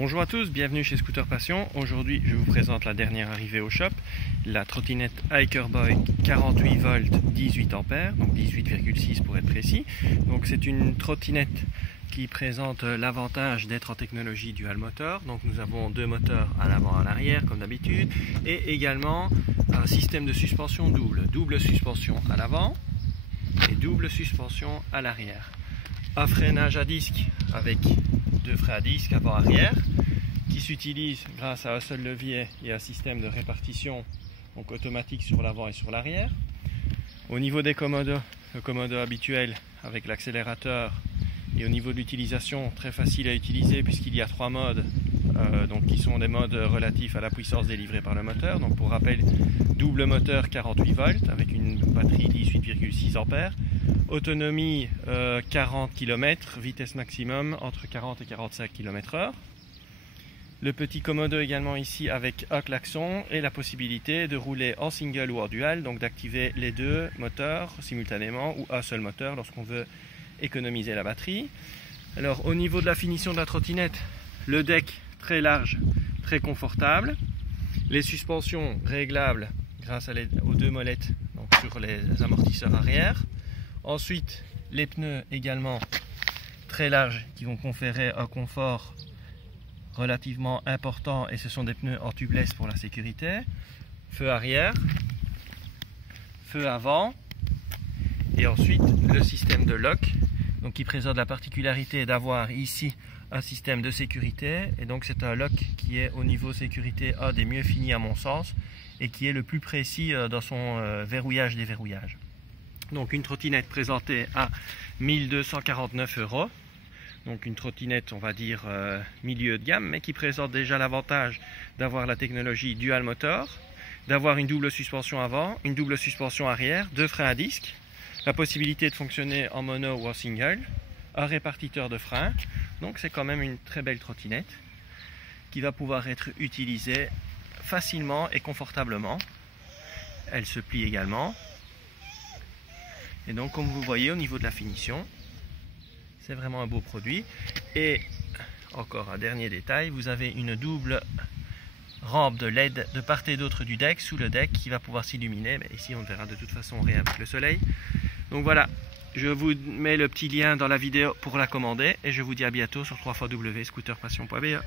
Bonjour à tous, bienvenue chez Scooter Passion. Aujourd'hui, je vous présente la dernière arrivée au shop, la trottinette Hikerboy 48 volts 18 ampères, donc 18,6 pour être précis. Donc c'est une trottinette qui présente l'avantage d'être en technologie dual moteur. Donc nous avons deux moteurs à l'avant et à l'arrière comme d'habitude, et également un système de suspension double suspension à l'avant et double suspension à l'arrière. Un freinage à disque avec deux freins à disque avant-arrière qui s'utilise grâce à un seul levier et un système de répartition donc automatique sur l'avant et sur l'arrière. Au niveau des commodos, le commodo habituel avec l'accélérateur, et au niveau de l'utilisation, très facile à utiliser puisqu'il y a trois modes donc qui sont des modes relatifs à la puissance délivrée par le moteur. Donc pour rappel, double moteur 48 volts avec une batterie 18,6 ampères, autonomie 40 km, vitesse maximum entre 40 et 45 km/h. Le petit commodo également ici avec un klaxon et la possibilité de rouler en single ou en dual, donc d'activer les deux moteurs simultanément ou un seul moteur lorsqu'on veut économiser la batterie. Alors au niveau de la finition de la trottinette, le deck très large, très confortable, les suspensions réglables grâce aux deux molettes donc sur les amortisseurs arrière. Ensuite les pneus également très larges qui vont conférer un confort relativement important, et ce sont des pneus en tubeless pour la sécurité. Feu arrière, feu avant, et ensuite le système de lock donc qui présente la particularité d'avoir ici un système de sécurité, et donc c'est un lock qui est au niveau sécurité un des mieux finis à mon sens et qui est le plus précis dans son verrouillage déverrouillage. Donc une trottinette présentée à 1249 €. Donc une trottinette, on va dire milieu de gamme, mais qui présente déjà l'avantage d'avoir la technologie dual motor, d'avoir une double suspension avant, une double suspension arrière, deux freins à disque, la possibilité de fonctionner en mono ou en single, un répartiteur de frein. Donc c'est quand même une très belle trottinette qui va pouvoir être utilisée facilement et confortablement. Elle se plie également. Et donc comme vous voyez au niveau de la finition, c'est vraiment un beau produit. Et encore un dernier détail, vous avez une double rampe de LED de part et d'autre du deck, sous le deck, qui va pouvoir s'illuminer. Mais ici on ne verra de toute façon rien avec le soleil. Donc voilà, je vous mets le petit lien dans la vidéo pour la commander, et je vous dis à bientôt sur www.scooterpassion.be.